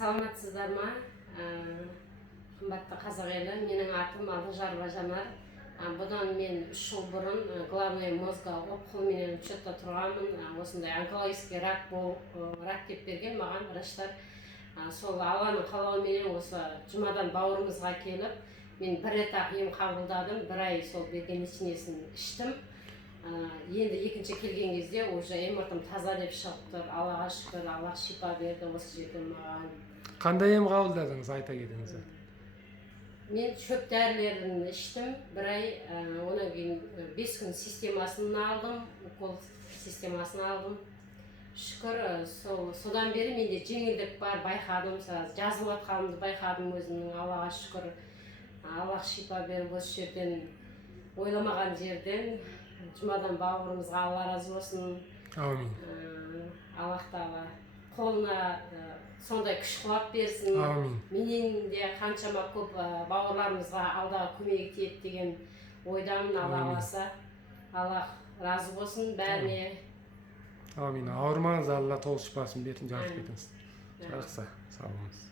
Саламатсыздар ма? Қымбатты қазақ елі, менің атым Алдыжарова Жанар. Бұдан мен 3 жыл бұрын главный мозга опухолімен учетта тұрғанмын. Осындай онкологический рак деп берген маған врачтар. Сол Алланың қалауыменен осы жұмадан бауырымызға келіп, мен бір рет-ақ ем қабылдадым, бір ай сол берген ішінесін іштім. Енді екінші келген кезде уже еміртім таза деп шығып тұр. Аллаға шүкір, Аллах шипа берді осы жерде маған. Қандай ем қабылдадыңыз, айта кетіңіз? Мен шөп дәрілерін іштім бір ай, одан кейін 5 күн системасын алдым, укол системасын алдым. Шүкір, содан бері менде жеңілдік бар, байқадым, жазылып атқанымды байқадым өзімнің, Аллаға шүкір. Аллах шипа беріп осы жерден, ойламаған жерден, жұмадан бауырымызға Алла разы болсын. Амин. Аллах тағала қолына сондай күш қуат берсін. Амин. Менен де қаншама көп бауырларымызға алдағы көмегі тиеді деген ойдамын. Алла қаласа. Аллах разы болсын бәріне. Амин. Ауырмаңыз, Алла толық шипасын берсін, жарық кетіңіз. Жақсы, сау болыңыз.